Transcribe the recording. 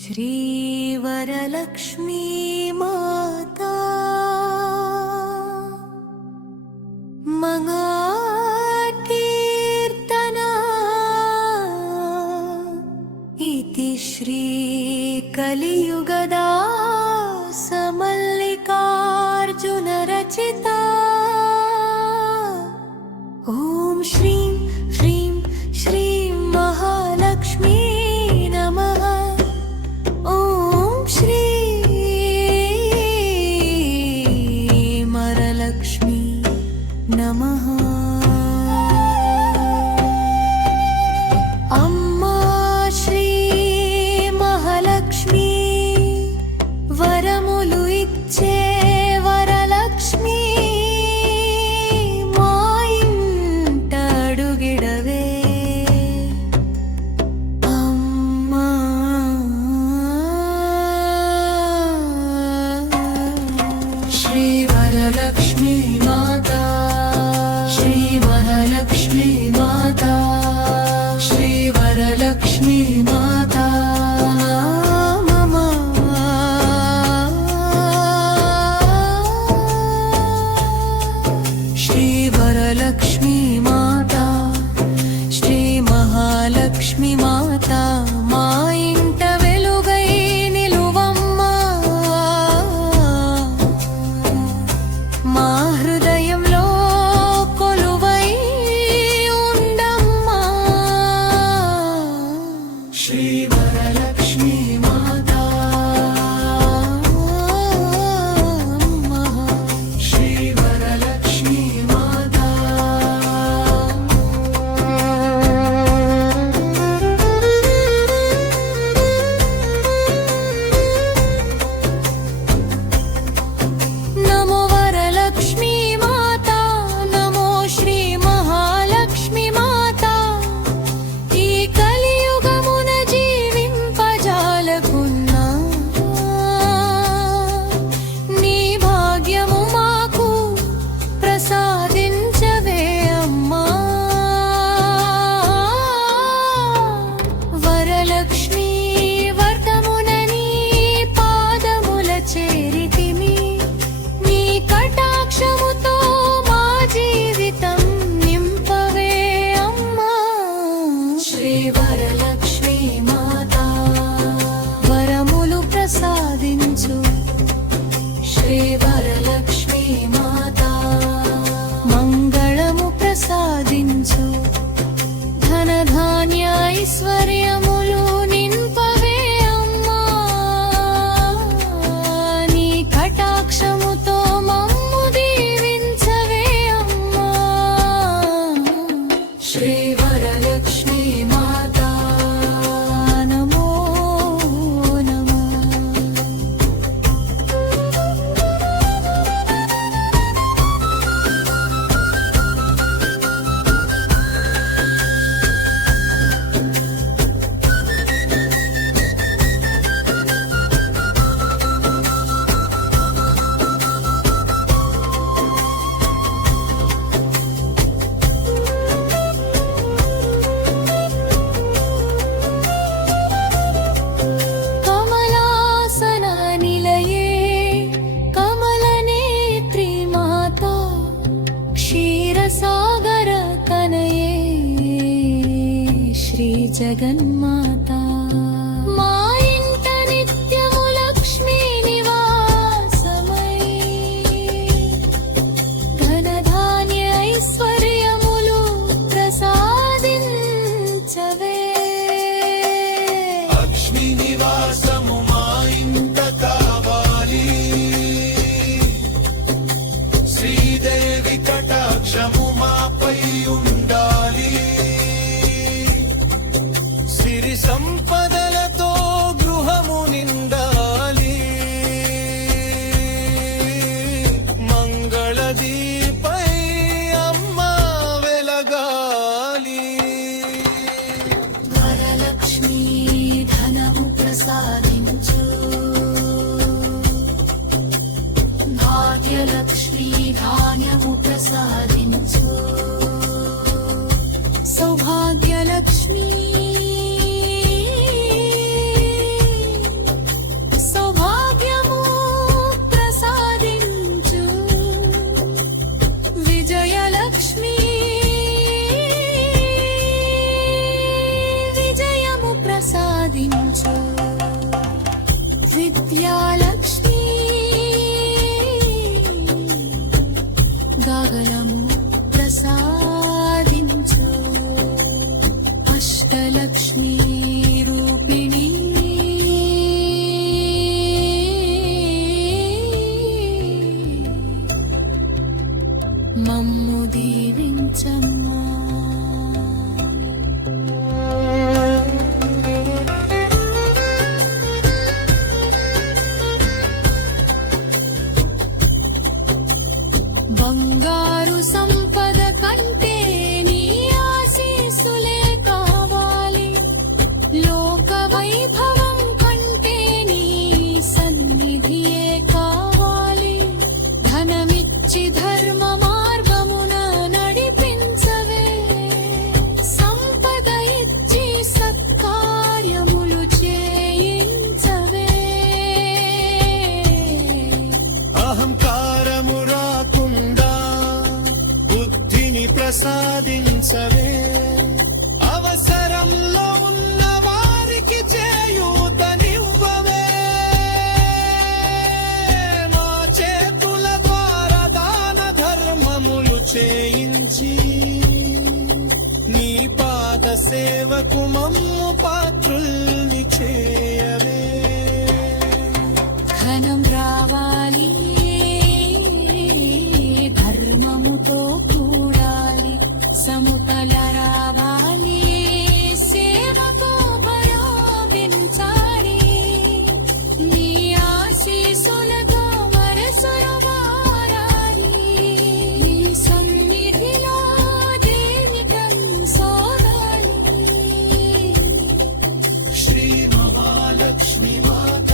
श्रीवरलक्ष्मी माता मंगलकीर्तना इति श्रीकलियुगदा समल्लिकार्जुन रचिता। ॐ श्रीं ह्रीं श्रीं महालक्ष्मी नमः। ॐ श्री वरलक्ष्मी नमः। अम्मा श्री महालक्ष्मी वरमुलु इच्चे वरलक्ष्मी मा इंट अडुगिडवे। अम्मा श्री वरलक्ष्मी माता, श्री वरलक्ष्मी माता, श्री वरलक्ष्मी माता मम। श्री वरलक्ष्मी माता, श्री महालक्ष्मी माता मा इंट वेलुगै निलुवम्मा। मा हृदयंलो कोलुवै उंडम्मा। श्री वरलक्ष्मी माता श्री वरलक्ष्मी माता। नमो वरलक्ष्मी माता, नमो श्री महालक्ष्मी माता। ఈ కలియుగమున జీవింపజాలకున్నా నీ భాగ్యము మాకు ప్రసాదించవే అమ్మా। వరలక్ష్మి వర్తమున నీ పాదముల చేరితిమి। నీ కటాక్షముతో మా జీవితం నింపవే అమ్మా। శ్రీ వరలక్ష్మి మాతా వరములు ప్రసాదించు। శ్రీ వరలక్ష్మి మాతా మంగళము ప్రసాదించు। ధన ధాన్య ఐశ్వర్యములు నింపవే అమ్మా। నీ కటాక్షముతో మమ్ము దీవించవే అమ్మా। శ్రీ వరలక్ష్మి మాతా నమో నమః। कमलासन निलये कमलनेत्री माता। क्षीरसागर तनये श्री जगन्माता। मा इंट नित्यमु लक्ष्मी निवासमై धन धान्य ऐश्वर्यमुలు ప్రసాదించవే। లక్ష్మీ నివాసము మా ఇంట కావాలి। శ్రీదేవి కటాక్షము మాపై ఉండాలి। సిరి సేవకు మమ్ము పాత్రుల్ని చేయవే ఘనం రావాలి ధర్మముతో కూడాలి సముతల రావాలి సేవతో బలావించాలి నీ ఆశీసులతో మనసులు వారాలి నీ సన్నిధిలో జీవితం సాగాలి శ్రీ మహాలక్ష్మి మాత